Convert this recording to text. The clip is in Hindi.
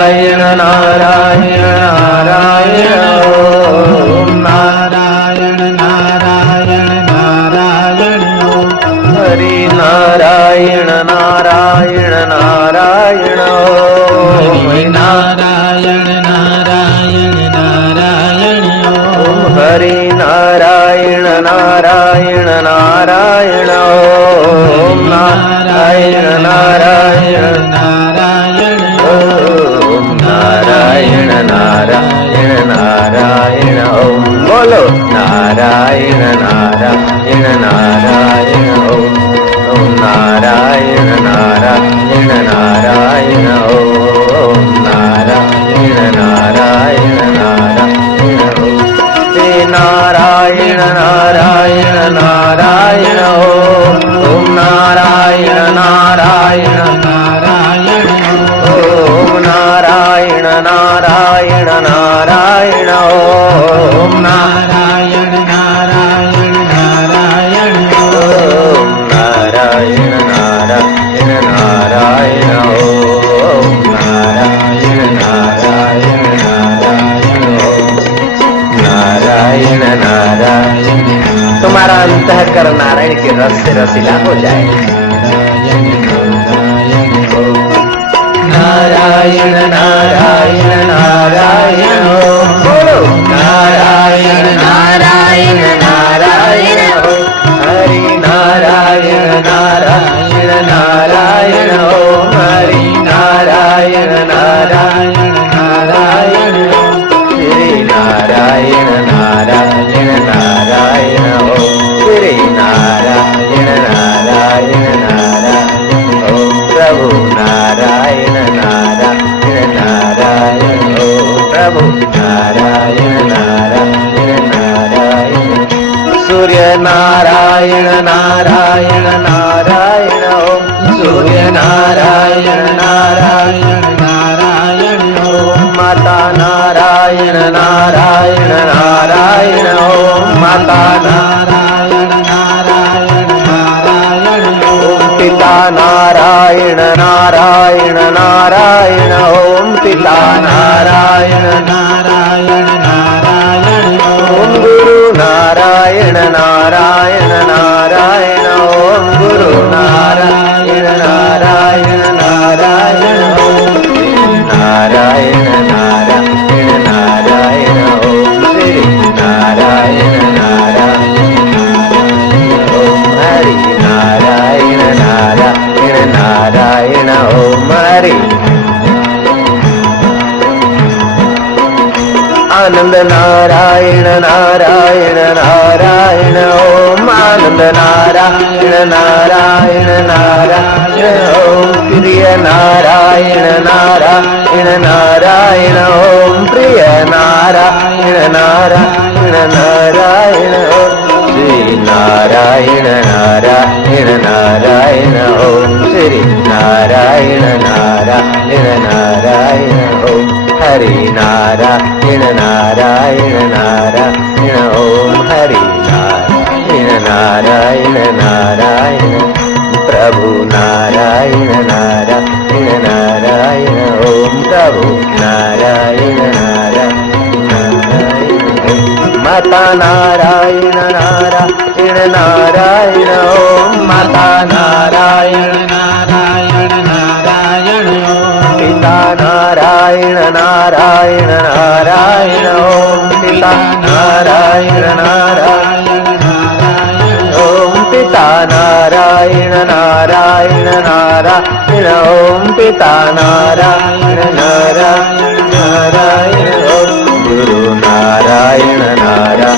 नारायण नारायण नारायण ओम नारायण नारायण नारायण ओम हरि नारायण नारायण नारायण ओम नारायण नारायण नारायण ओम हरि नारायण नारायण नारायण ओम नारायण नारायण नारायण ओम नारायण नारायण नारायण ओम बोलो नारायण नारायण नारायण ओम नारायण नारायण नारायण ओम नारायण नारायण नारायण श्री नारायण नारायण नारायण ओम नारायण नारायण नारायण ओम नारायण नारायण नारायण ओम नारायण नारायण नारायण ओम नारायण नारायण नारायण ओम नारायण नारायण नारायण ओम नारायण नारायण। तुम्हारा अंतःकरण नारायण के रस से रसीला हो जाए। नारायण नारायण नारायण बोलो नारायण नारायण नारायण हरि नारायण नारायण नारायण ओम हरि नारायण नारायण नारायण श्री नारायण नारायण नारायण ओम श्री नारायण नारायण नारायण ओम प्रभु नारायण नारायण नारायण ओम प्रभु नारायण नारायण नारायण सूर्य नारायण नारायण नारायण ओम सूर्य नारायण नारायण नारायण ओम माता नारायण नारायण नारायण ओम माता नारायण नारायण नारायण ओम पिता नारायण नारायण नारायण ओम पिता नारायण नारायण नारायण ओम गुरु नारायण नारायण नारायण ओम गुरु नारायण नारायण नारायण ओम नारायण नारायण नारायण ओम श्री नारायण नारायण नारायण ओम हरि नारायण नारायण नारायण ओम हरि आनंद नारायण नारायण नारायण ओम आनंद नारायण नारायण नारायण ओम प्रिय नारायण नारायण नारायण ओम प्रिय नारायण नारायण नारायण ओम श्री नारायण नारायण नारायण ओम श्री नारायण नारायण नारायण ओम हरि नारायण नारायण नारायण ओम हरि नारायण नारायण नारायण प्रभु नारायण नारायण नारायण ओम प्रभु नारायण नारायण नारायण माता नारायण नारायण नारायण ओम माता नारायण नारायण नारायण ओम पिता नारायण नारायण नारायण ओम पिता नारायण नारायण नारायण ओम पिता नारायण नारायण नारायण ओम पिता नारायण नारायण नारायण ओम गुरु नारायण नारायण